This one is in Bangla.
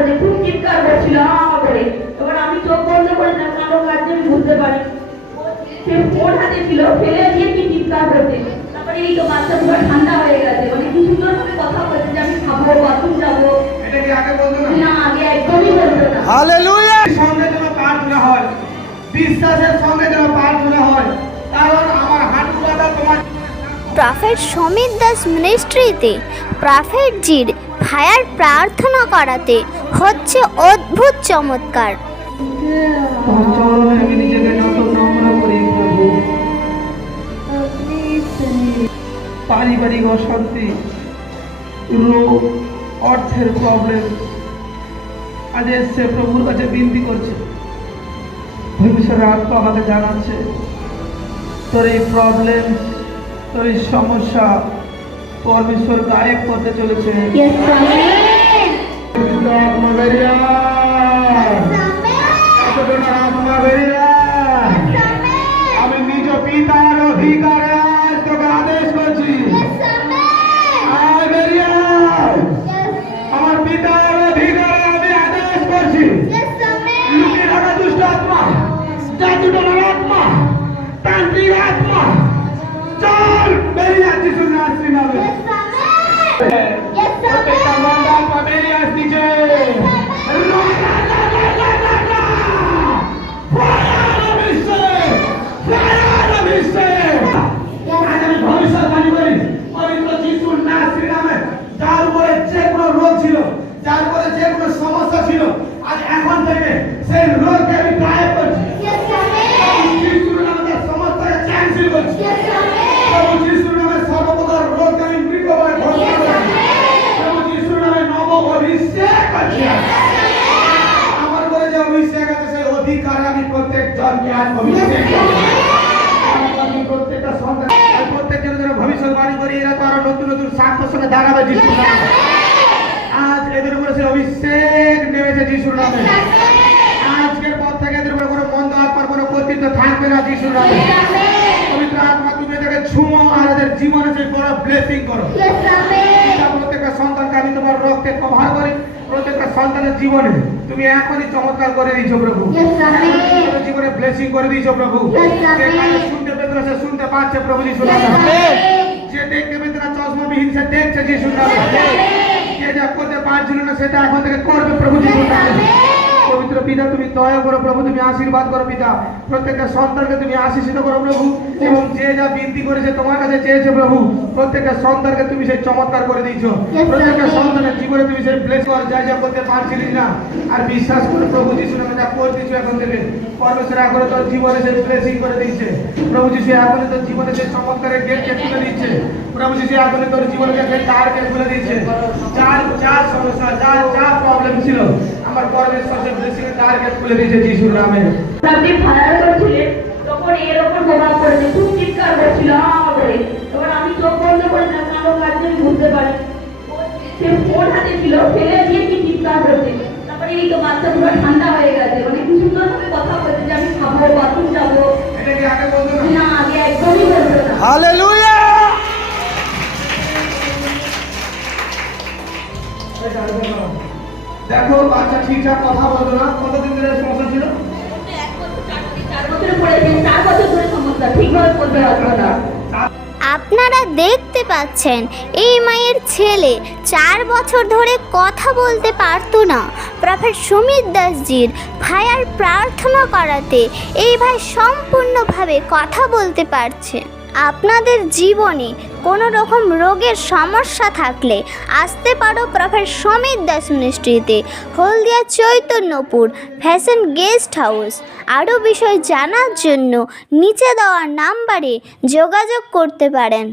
করছিল আ করে। এবার আমি চোখ বন্ধ করে না কারও কাছে আমি বুঝতে পারি। সে ফোন হাতে ছিল ফেলে দিয়ে কি চিৎকার করছে। তারপরে এই তো বাচ্চা পুরো ঠান্ডা হয়ে গেছে। মানে কি সুন্দর ভাবে কথা বলছে যে আমি খাব বাথরুম যাব। এটা কি আগে বলতো না? না আগে একদমই বলতো না। হালেলুয়া! সঙ্গে যেন প্রার্থনা হয় বিশ্বাসের সঙ্গে যেন প্রার্থনা হয় কারণ আমার হাঁটু ব্যথা তোমার প্রফেট সমীর দাস মিনিস্ট্রিতে প্রফেট জির ভায়ার প্রার্থনা করাতে হচ্ছে অদ্ভুত চমৎকার। পারিবারিক অশান্তি রোগ অর্থের প্রবলেম আজ এসছে প্রভুর কাছে বিনতি করছে। ভবিষ্যতের আত্মা আমাকে জানাচ্ছে তোর এই প্রবলেম তোর এই সমস্যা পরমেশ্বর গায়েব করতে চলেছে। আত্মা বেরিয়ে ছিল যার উপরে যে কোনো সমস্যা ছিল আজ এখন থেকে সেই রোগকে আমি গায়েব করছি। সমস্যাকে ক্যান্সেল সর্বপ্রকার রোগকে আমি ঘোষণা অভিষেক আমার উপরে যে অভিষেক আছে সেই অধিকারে আমি প্রত্যেক জনকে আজ অভিষেক প্রত্যেকটা সন্তান আর প্রত্যেকজন যেন ভবিষ্যৎবাণী করি এরা তো আরও নতুন নতুন সাক্ষ্যের সঙ্গে দাঁড়াবে অভিষেক নেমেছে যিশুর নামে। আজকের পর থেকে উপরে কোনো মন্দ আত্মার কোনো কর্তৃত্ব থাকবে না যিশুর নামে। পবিত্র আত্মা তুমি এদেরকে ছুঁয়ো আর এদের জীবনে সেই বড় ব্লেসিং করো। প্রত্যেকটা সন্তানকে আমি তোমার রক্তে কভার করি প্রত্যেকটা সন্তানের জীবনে। তুমি এখনই চমৎকার করে দিয়েছ প্রভু। জীবনে ব্লেসিং করে দিয়েছ প্রভু। শুনতে পেত সে শুনতে পাচ্ছে প্রভু যিশু নামে। যে দেখতে পেত না চশমাবিহীন সে দেখছে যিশু নামে। সেটা এখন থেকে করবে প্রভু পবিত্র পিতা তুমি দয়া করো প্রভু তুমি আশীর্বাদ করো পিতা। প্রত্যেকটা সন্তানকে তুমি আশীষিত করো প্রভু এবং যে যা বিনতি করেছে তোমার কাছে চেয়েছে প্রভু প্রত্যেকটা সন্তানকে তুমি সেই চমৎকার করে দিয়েছ। প্রত্যেকটা সন্তানের জীবনে তুমি সেই ব্লেস কর যা যা করতে পারছিলি না আর বিশ্বাস করে প্রভু যিশু নামে যা করে দিচ্ছ এখন থেকে পরমেশ্বর এখন তোর জীবনে সেই ব্লেসিং করে দিচ্ছে প্রভু যিশু এখন তোর জীবনে সেই চমৎকারের গেটকে খুলে দিচ্ছে প্রভু যিশু এখন তোর জীবনে সেই দ্বারকে খুলে দিচ্ছে যার যার সমস্যা যার যা প্রবলেম ছিল আমার পরমেশ্বর সেই ব্লেসিং এর দ্বারকে খুলে দিয়েছে যিশুর নামে। আপনি ফায়ার করছিলেন তখন এর ওপর প্রভাব পড়েছে খুব চিৎকার করছিল আ করে। এবার আমি চোখ বন্ধ করে না কারও কাছে আমি বুঝতে পারি। সে ফোন হাতে ছিল ফেলে দিয়ে কি চিৎকার করছে। তারপরে এই তো বাচ্চা পুরো ঠান্ডা হয়ে গেছে। মানে কি সুন্দর ভাবে কথা বলছে যে আমি খাব বাথরুম যাব। এটা কি আগে বলতো না? না আগে একদমই বলতো না। হালেলুয়া দেখো, বাচ্চা ঠিকঠাক কথা বলতো না। কতদিন ধরে সমস্যা ছিল? আপনারা দেখতে পাচ্ছেন, এই মায়ের ছেলে চার বছর ধরে কথা বলতে পারতো না। প্রফেট সুমিত দাসজির ভাইয়ার প্রার্থনা করাতে এই ভাই সম্পূর্ণভাবে কথা বলতে পারছে। আপনাদের জীবনে কোনো রকম রোগের সমস্যা থাকলে আসতে পারো prophet Samir Das মিনিস্ট্রিতে, Haldia Chaitanyapur fashion guest house. আরও বিষয় জানার জন্য নিচে দেওয়া নাম্বারে যোগাযোগ করতে পারেন।